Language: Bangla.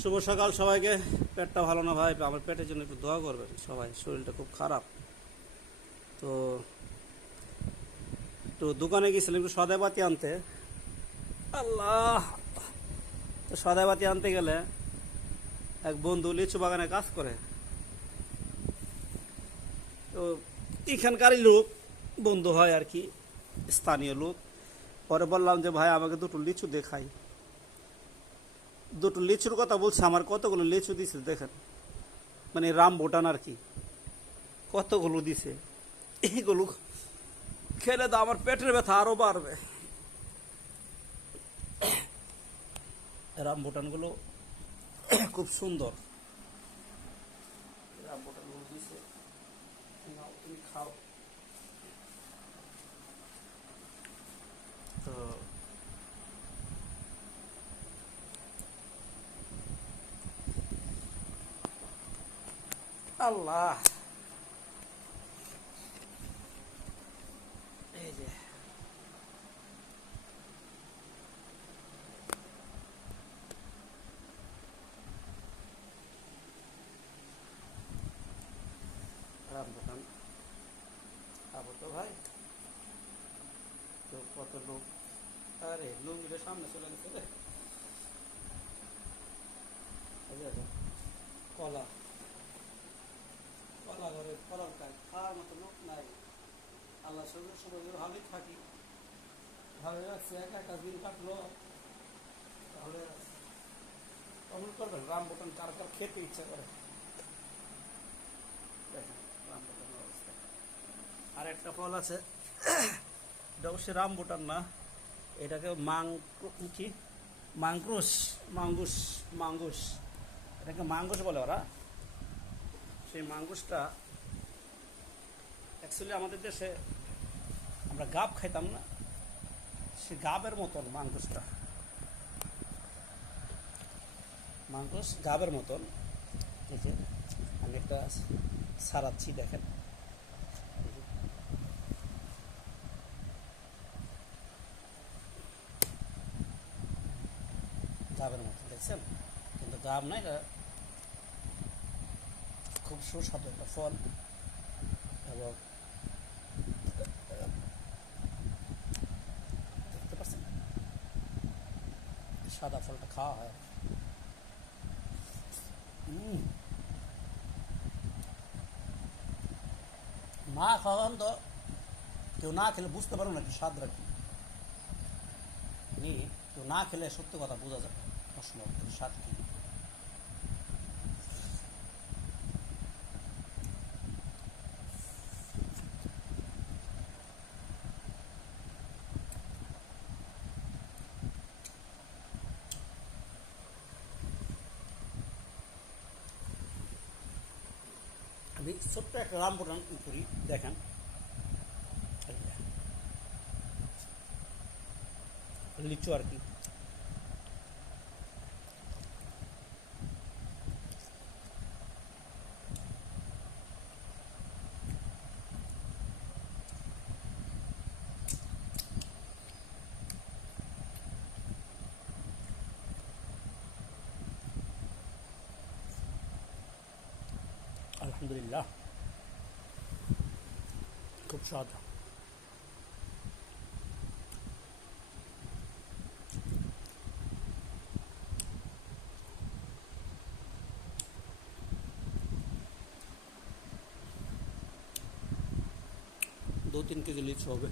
শুভ সকাল সবাইকে। পেটটা ভালো না ভাই, আমার পেটের জন্য একটু দোয়া করবেন সবাই, শরীরটা খুব খারাপ। তো একটু দোকানে গেছিলাম একটু সদাইবাতি আনতে। আল্লাহ, তো সদাইবাতি আনতে গেলে এক বন্ধু লিচু বাগানে কাজ করে, তো এখানকারই লোক, বন্ধু হয় আর কি, স্থানীয় লোক। পরে বললাম যে ভাই আমাকে দুটো লিচু দেখাই। দুটো লিচুর কথা বলছে, আমার কতগুলো লিচু দিছে দেখেন, মানে রাম ভুটান আর কি, কতগুলো দিছে। এইগুলো খেলে তো আমার পেটের ব্যথা আরো বাড়বে। রামবুটানগুলো খুব সুন্দর। রামবুটানগুলো দিছে, নাও তুমি খাও। তো আল্লাহ, এই যে রামবুটান খাবো তো ভাই। তো কত লোক, আরে লুঙ্গিটা সামনে চলে গেছে রে। এই যে কলা, কলা ঘরে কলার কাজ খাওয়ার মতো লোক নাই। আল্লাহ সঙ্গে সবাই ভালোই থাকি, ভালো লাগছে, একা একা দিন কাটলো, তাহলে কমেন্ট করবেন রামবুটান কার কার খেতে ইচ্ছা করে। দেখেন রামবুটানের অবস্থা। আর একটা ফল আছে, এটা অবশ্যই রামবুটান না, এটাকে কি মাংক্রুশ, মাঙ্গুস, মাঙ্গুস, এটাকে মাঙ্গুস বলে ওরা। সেই মাঙ্গুসটা অ্যাকচুয়ালি আমাদের দেশে আমরা গাব খাইতাম না, সে গাবের মতন মাঙ্গুসটা, মাঙ্গুস গাবের মতন। এই যে আমি একটা সারাচ্ছি দেখেন, গাবের মতো দেখছেন, কিন্তু গাব না, এটা খুব সুস্বাদু একটা ফল। এবং দেখতে পাচ্ছেন সাদা ফলটা খাওয়া হয়। না খাওয়ান তো কেউ না খেলে বুঝতে পারো না কি স্বাদটা কি, কেউ না খেলে সত্যি কথা বোঝা যায় অসম্ভব স্বাদ কি। আমি ছোট্ট একটা রামবুটান করি দেখেন, লিচু আর কি। আলহামদুলিল্লাহ, খুব স্বাদ। दो तीन केजी লিচু হবে।